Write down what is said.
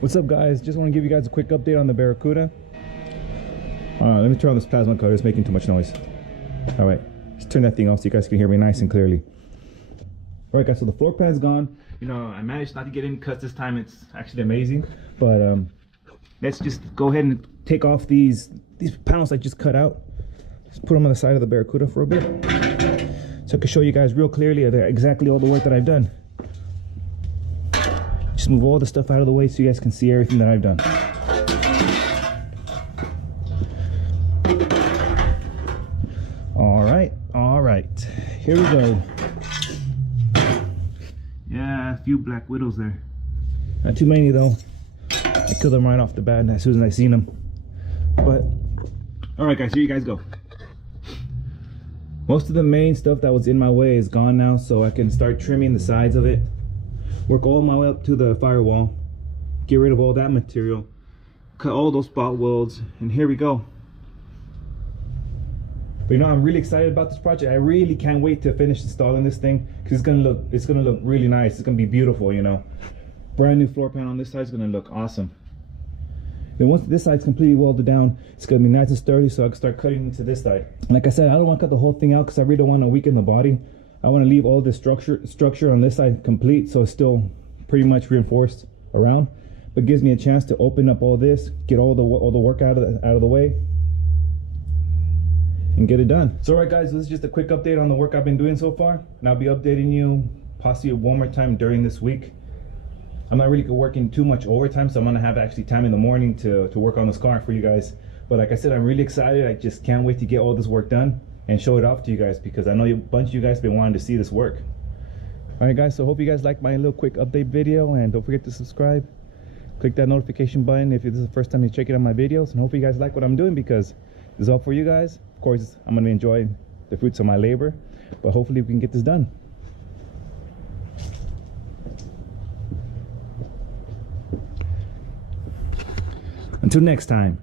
What's up, guys? Just want to give you guys a quick update on the Barracuda. Let me turn on this plasma cutter. It's making too much noise. All right, just turn that thing off so you guys can hear me nice and clearly. All right, guys, so the floor pan's gone. You know, I managed not to get in cuts this time. It's actually amazing. But let's just go ahead and take off these panels I just cut out. Just put them on the side of the Barracuda for a bit, so I can show you guys real clearly exactly all the work that I've done. Just move all the stuff out of the way so you guys can see everything that I've done. All right, here we go. Yeah, a few black widows there. Not too many though. I killed them right off the bat as soon as I seen them. But all right, guys, here you guys go. Most of the main stuff that was in my way is gone now, so I can start trimming the sides of it. Work all my way up to the firewall, get rid of all that material, cut all those spot welds, and here we go. But you know, I'm really excited about this project. I really can't wait to finish installing this thing, because it's gonna look really nice. It's gonna be beautiful, you know. Brand new floor pan on this side is gonna look awesome. Then once this side's completely welded down, it's gonna be nice and sturdy, so I can start cutting into this side. And like I said, I don't want to cut the whole thing out because I really don't want to weaken the body. I want to leave all this structure on this side complete, so it's still pretty much reinforced around, but gives me a chance to open up all this, get all the work out of the way, and get it done. So all right, guys, this is just a quick update on the work I've been doing so far, and I'll be updating you possibly one more time during this week. I'm not really working too much overtime, so I'm gonna have actually time in the morning to work on this car for you guys. But like I said, I'm really excited. I just can't wait to get all this work done and show it off to you guys, because I know a bunch of you guys have been wanting to see this work. All right, guys, so hope you guys liked my little quick update video, and don't forget to subscribe. Click that notification button if this is the first time you're checking out my videos, and hopefully you guys like what I'm doing, because it's all for you guys. Of course, I'm gonna enjoy the fruits of my labor, but hopefully we can get this done. Until next time.